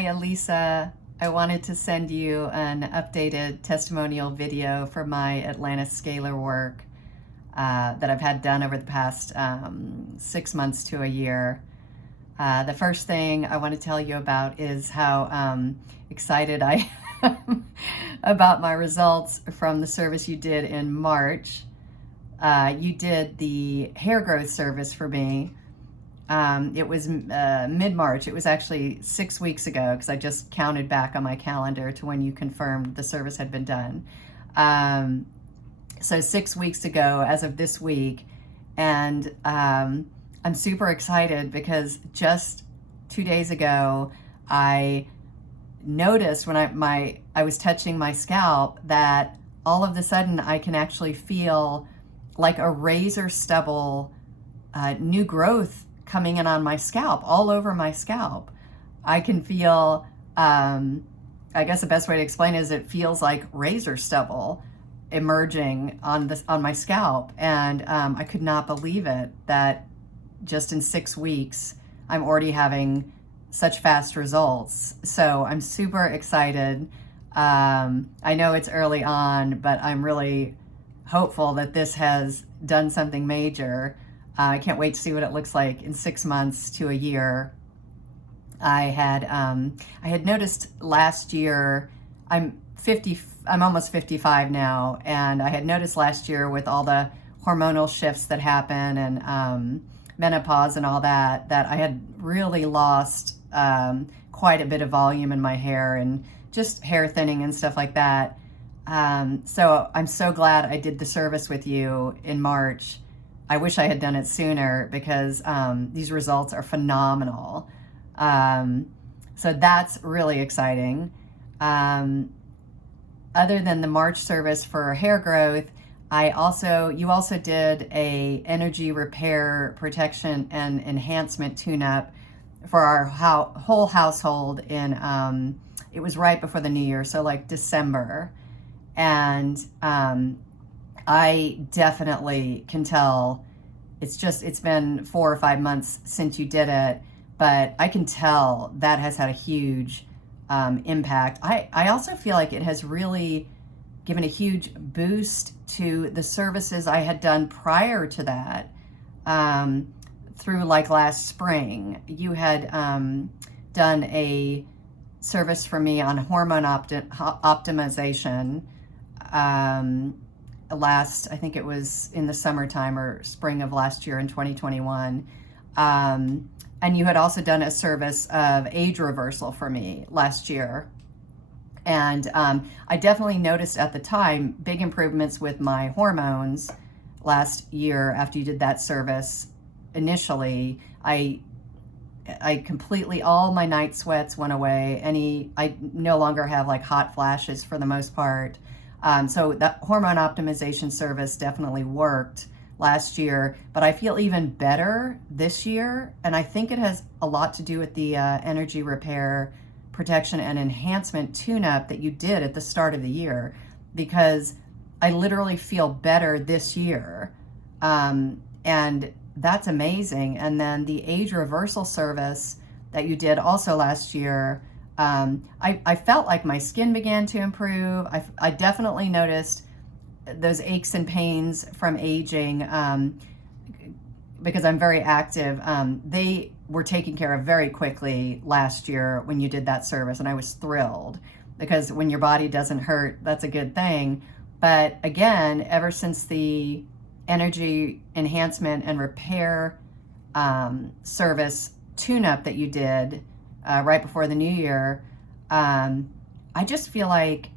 Hi, Elisa. I wanted to send you an updated testimonial video for my Atlantis Scalar work that I've had done over the past 6 months to a year. The first thing I want to tell you about is how excited I am about my results from the service you did in March. You did the hair growth service for me. It was mid-March. It was actually 6 weeks ago because I just counted back on my calendar to when you confirmed the service had been done. So 6 weeks ago as of this week. And I'm super excited because just 2 days ago, I noticed when I was touching my scalp that all of a sudden I can actually feel like a razor stubble new growth coming in on my scalp, all over my scalp. I can feel, I guess the best way to explain it is it feels like razor stubble emerging on my scalp. And I could not believe it that just in 6 weeks, I'm already having such fast results. So I'm super excited. I know it's early on, but I'm really hopeful that this has done something major. I can't wait to see what it looks like in 6 months to a year. I had noticed last year, I'm almost 55 now, and I had noticed last year with all the hormonal shifts that happen and menopause and all that I had really lost quite a bit of volume in my hair and just hair thinning and stuff like that. So I'm so glad I did the service with you in March. I wish I had done it sooner because these results are phenomenal. So that's really exciting. Other than the March service for hair growth, you also did a energy repair, protection, and enhancement tune-up for our whole household in, it was right before the new year, so like December. And I definitely can tell it's been 4 or 5 months since you did it, but I can tell that has had a huge impact. I also feel like it has really given a huge boost to the services I had done prior to that. Through like last spring, you had done a service for me on hormone optimization. I think it was in the summertime or spring of last year in 2021. And you had also done a service of age reversal for me last year. And I definitely noticed at the time big improvements with my hormones last year after you did that service. Initially, I completely, all my night sweats went away. I no longer have like hot flashes for the most part. So that hormone optimization service definitely worked last year, but I feel even better this year. And I think it has a lot to do with the energy repair, protection, and enhancement tune-up that you did at the start of the year, because I literally feel better this year. And that's amazing. And then the age reversal service that you did also last year, I felt like my skin began to improve. I definitely noticed those aches and pains from aging because I'm very active. They were taken care of very quickly last year when you did that service, and I was thrilled because when your body doesn't hurt, that's a good thing. But again, ever since the energy enhancement and repair service tune-up that you did right before the new year, I just feel like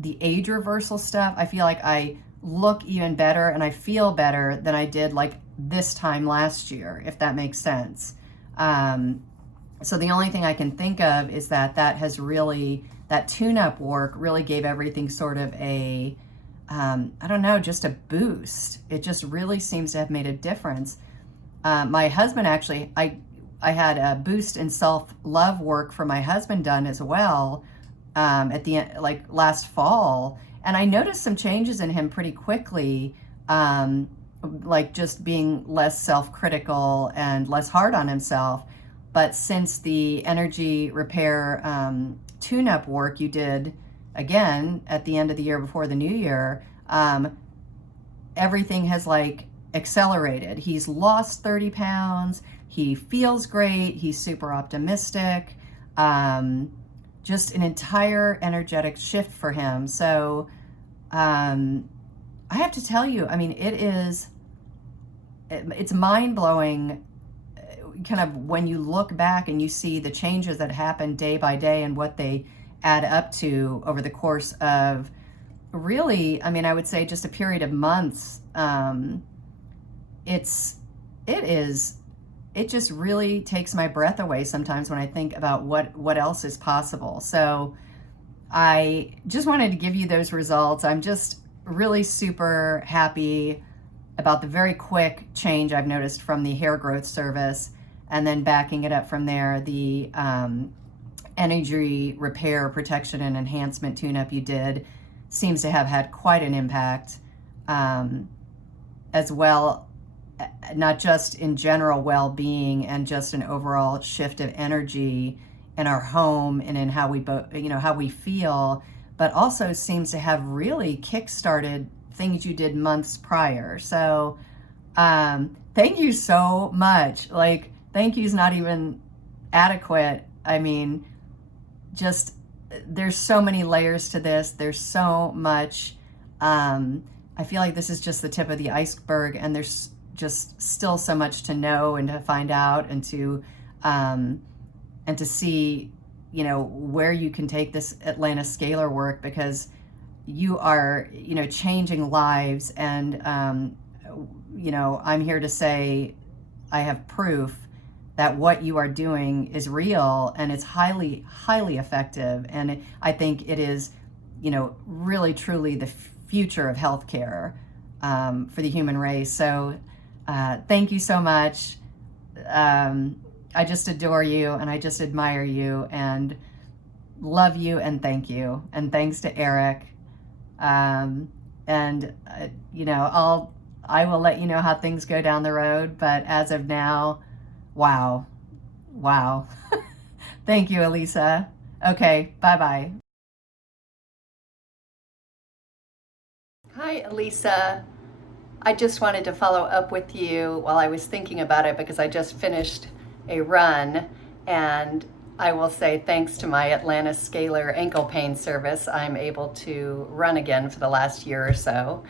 the age reversal stuff, I feel like I look even better and I feel better than I did like this time last year, if that makes sense. So the only thing I can think of is that that tune-up work really gave everything sort of a, I don't know, just a boost. It just really seems to have made a difference. My husband actually, I had a boost in self-love work for my husband done as well at the end, like last fall. And I noticed some changes in him pretty quickly, like just being less self-critical and less hard on himself. But since the energy repair tune-up work you did again at the end of the year before the new year, everything has like accelerated. He's lost 30 pounds. He feels great. He's super optimistic. Just an entire energetic shift for him. So I have to tell you, I mean, it's mind-blowing kind of when you look back and you see the changes that happen day by day and what they add up to over the course of really, I mean, I would say just a period of months. It just really takes my breath away sometimes when I think about what else is possible. So I just wanted to give you those results. I'm just really super happy about the very quick change I've noticed from the hair growth service, and then backing it up from there, the energy repair, protection, and enhancement tune-up you did seems to have had quite an impact, as well, not just in general well-being and just an overall shift of energy in our home and in how we how we feel, but also seems to have really kick-started things you did months prior. So thank you so much. Like, thank you is not even adequate. I mean, just there's so many layers to this. There's so much. I feel like this is just the tip of the iceberg, and there's just still so much to know and to find out, and to see, where you can take this Atlantis Scalar work, because you are, changing lives. And, I'm here to say I have proof that what you are doing is real, and it's highly, highly effective. And I think it is, really, truly the future of healthcare for the human race. So thank you so much. I just adore you, and I just admire you, and love you, and thank you. And thanks to Eric. I will let you know how things go down the road, but as of now, wow. Thank you, Elisa. Okay, bye-bye. Hi, Elisa. I just wanted to follow up with you while I was thinking about it, because I just finished a run, and I will say thanks to my Atlantis Scalar ankle pain service, I'm able to run again for the last year or so.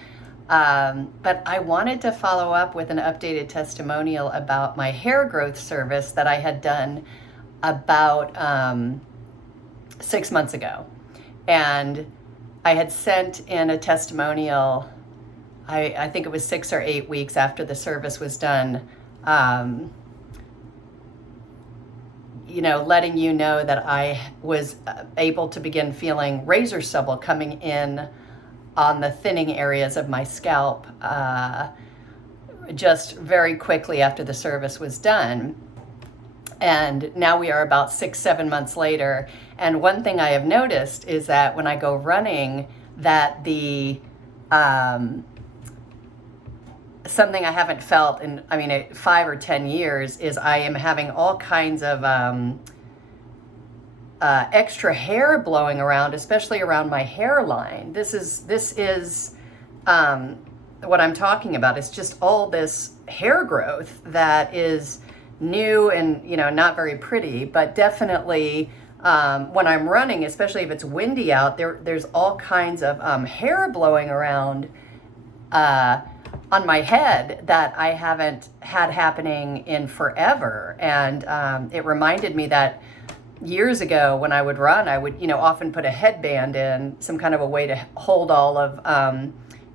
But I wanted to follow up with an updated testimonial about my hair growth service that I had done about 6 months ago. And I had sent in a testimonial, I think it was 6 or 8 weeks after the service was done, letting you know that I was able to begin feeling razor stubble coming in on the thinning areas of my scalp just very quickly after the service was done. And now we are about 6-7 months later. And one thing I have noticed is that when I go running, that the something I haven't felt in 5 or 10 years is I am having all kinds of extra hair blowing around, especially around my hairline. This is what I'm talking about. It's just all this hair growth that is new and not very pretty, but definitely when I'm running, especially if it's windy out, there's all kinds of hair blowing around on my head that I haven't had happening in forever. And it reminded me that years ago when I would run, I would, often put a headband in, some kind of a way to hold all of,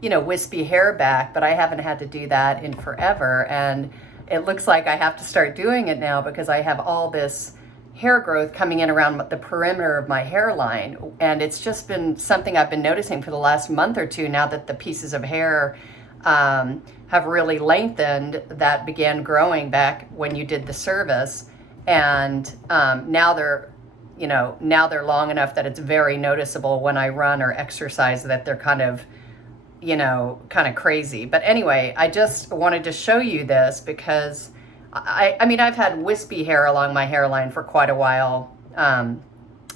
wispy hair back, but I haven't had to do that in forever. And it looks like I have to start doing it now, because I have all this hair growth coming in around the perimeter of my hairline. And it's just been something I've been noticing for the last month or two, now that the pieces of hair have really lengthened that began growing back when you did the service. And now they're long enough that it's very noticeable when I run or exercise, that they're kind of crazy. But anyway, I just wanted to show you this because I mean, I've had wispy hair along my hairline for quite a while,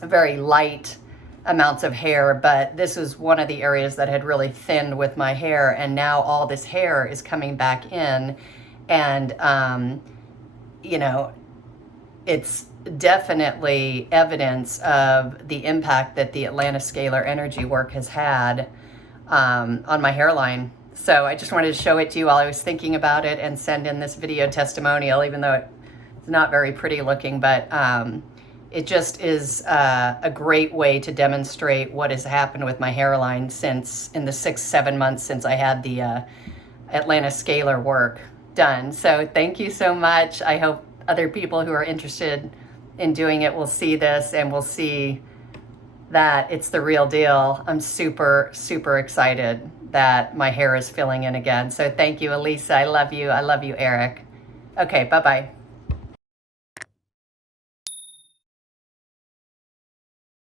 very light amounts of hair, but this was one of the areas that had really thinned with my hair, and now all this hair is coming back in, and you know, it's definitely evidence of the impact that the Atlantis scalar energy work has had on my hairline. So I just wanted to show it to you while I was thinking about it and send in this video testimonial, even though it's not very pretty looking, but it just is a great way to demonstrate what has happened with my hairline since in the 6-7 months since I had the Atlantis scalar work done. So thank you so much. I hope other people who are interested in doing it will see this and will see that it's the real deal. I'm super, super excited that my hair is filling in again. So thank you, Elisa. I love you. I love you, Eric. Okay, bye-bye.